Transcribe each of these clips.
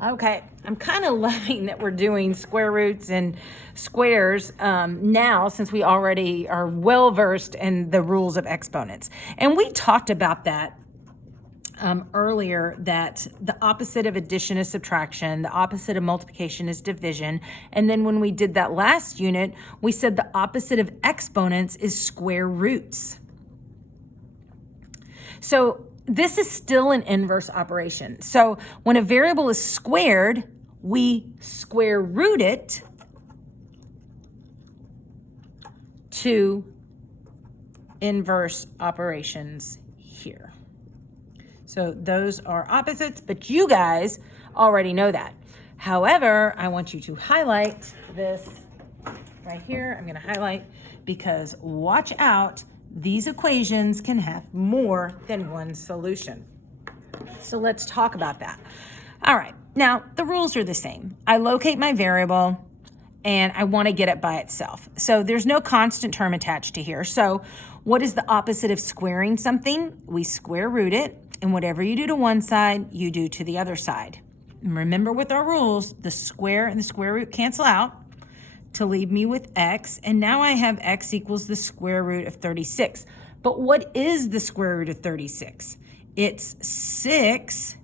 Okay, I'm kind of loving that we're doing square roots and squares now, since we already are well versed in the rules of exponents. And we talked about that earlier, that the opposite of addition is subtraction, the opposite of multiplication is division. And then when we did that last unit, we said the opposite of exponents is square roots. So this is still an inverse operation. So when a variable is squared, we square root it to inverse operations here. So those are opposites, but you guys already know that. However, I want you to highlight this right here. I'm going to highlight because watch out. These equations can have more than one solution. So let's talk about that. All right, now the rules are the same. I locate my variable and I want to get it by itself. So there's no constant term attached to here. So what is the opposite of squaring something? We square root it, and whatever you do to one side, you do to the other side. And remember with our rules, the square and the square root cancel out to leave me with x, and now I have x equals the square root of 36. But what is the square root of 36? It's 6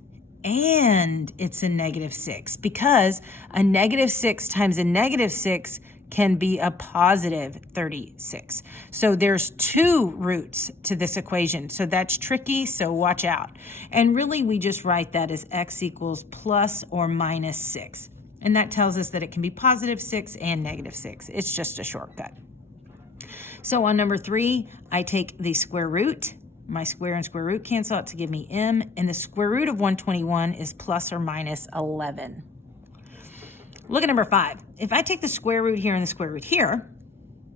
and it's a negative 6, because a negative 6 times a negative 6 can be a positive 36. So there's two roots to this equation. So that's tricky, so watch out. And really we just write that as x equals plus or minus 6. And that tells us that it can be positive 6 and negative 6. It's just a shortcut. So on number 3, I take the square root. My square and square root cancel out to give me m, and the square root of 121 is plus or minus 11. Look at number 5. If I take the square root here and the square root here,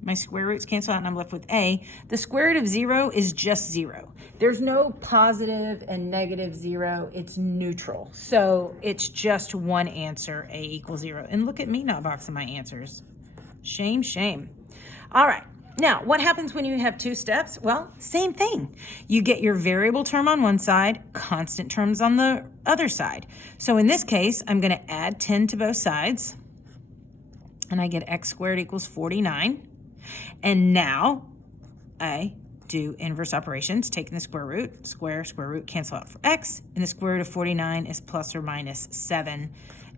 my square roots cancel out and I'm left with a. The square root of 0 is just 0. There's no positive and negative 0. It's neutral. So it's just one answer, a equals 0. And look at me not boxing my answers. Shame, shame. All right. Now, what happens when you have two steps? Well, same thing. You get your variable term on one side, constant terms on the other side. So in this case, I'm going to add 10 to both sides, and I get x squared equals 49. And now I do inverse operations, taking the square root, square root, cancel out for x, and the square root of 49 is plus or minus 7,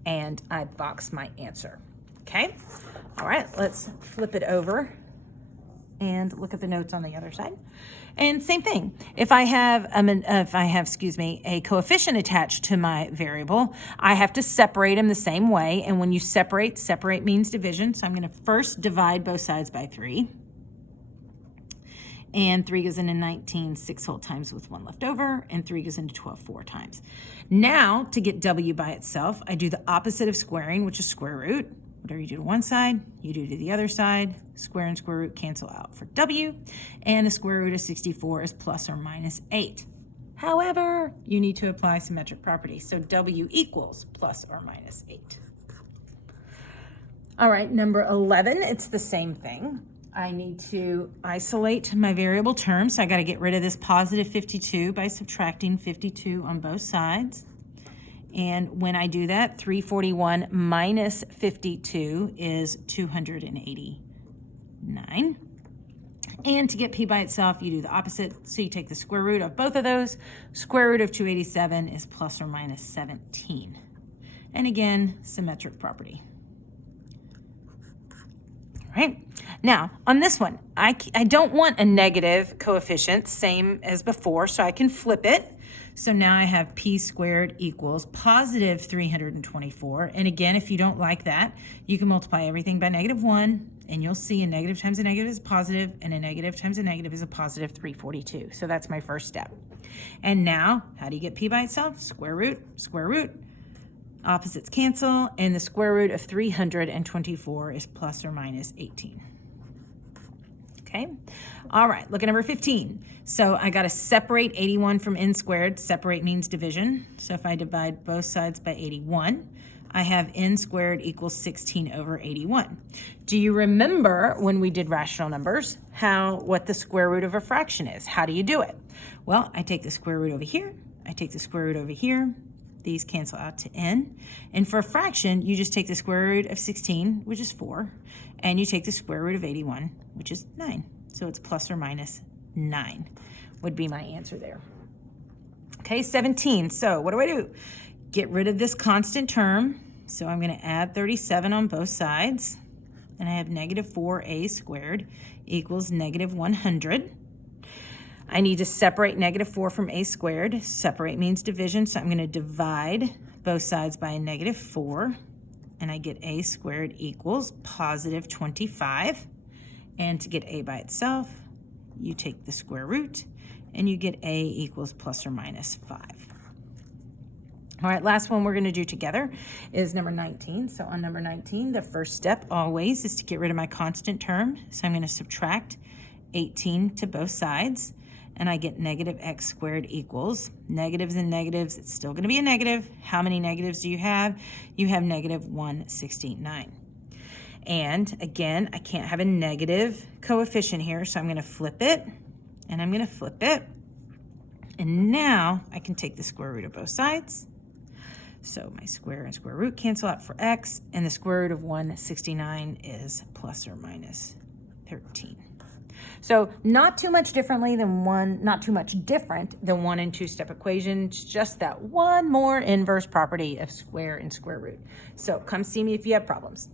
and I box my answer. Okay? All right, let's flip it over and look at the notes on the other side. And same thing. If I have a coefficient attached to my variable, I have to separate them the same way. And when you separate means division. So I'm going to first divide both sides by 3. And 3 goes into 19 6 whole times with 1 left over, and 3 goes into 12 4 times. Now, to get w by itself, I do the opposite of squaring, which is square root. Whatever you do to one side, you do to the other side. Square and square root cancel out for w, and the square root of 64 is plus or minus 8. However, you need to apply symmetric properties, so w equals plus or minus 8. All right, number 11, it's the same thing. I need to isolate my variable term, so I got to get rid of this positive 52 by subtracting 52 on both sides. And when I do that, 341 minus 52 is 289. And to get p by itself, you do the opposite. So you take the square root of both of those. Square root of 287 is plus or minus 17. And again, symmetric property. All right. Now, on this one, I don't want a negative coefficient, same as before, so I can flip it. So now I have p squared equals positive 324. And again, if you don't like that, you can multiply everything by negative 1, and you'll see a negative times a negative is a positive, and a negative times a negative is a positive 342. So that's my first step. And now, how do you get p by itself? Square root, opposites cancel, and the square root of 324 is plus or minus 18. Okay. All right, look at number 15. So I got to separate 81 from n squared. Separate means division. So if I divide both sides by 81, I have n squared equals 16 over 81. Do you remember when we did rational numbers, what the square root of a fraction is? How do you do it? Well, I take the square root over here. I take the square root over here. These cancel out to n. And for a fraction, you just take the square root of 16, which is 4, and you take the square root of 81, which is 9. So it's plus or minus 9 would be my answer there. Okay, 17. So what do? Get rid of this constant term. So I'm going to add 37 on both sides. And I have negative 4a squared equals negative 100. I need to separate negative 4 from a squared. Separate means division, so I'm going to divide both sides by a negative 4. And I get a squared equals positive 25. And to get a by itself, you take the square root, and you get a equals plus or minus 5. All right, last one we're going to do together is number 19. So on number 19, the first step always is to get rid of my constant term. So I'm going to subtract 18 to both sides, and I get negative x squared equals negatives and negatives. It's still going to be a negative. How many negatives do you have? You have negative 169. And again, I can't have a negative coefficient here, so I'm going to flip it, and I'm going to flip it. And now I can take the square root of both sides. So my square and square root cancel out for x, and the square root of 169 is plus or minus 13. So not too much different than one and two step equations, just that one more inverse property of square and square root. So come see me if you have problems.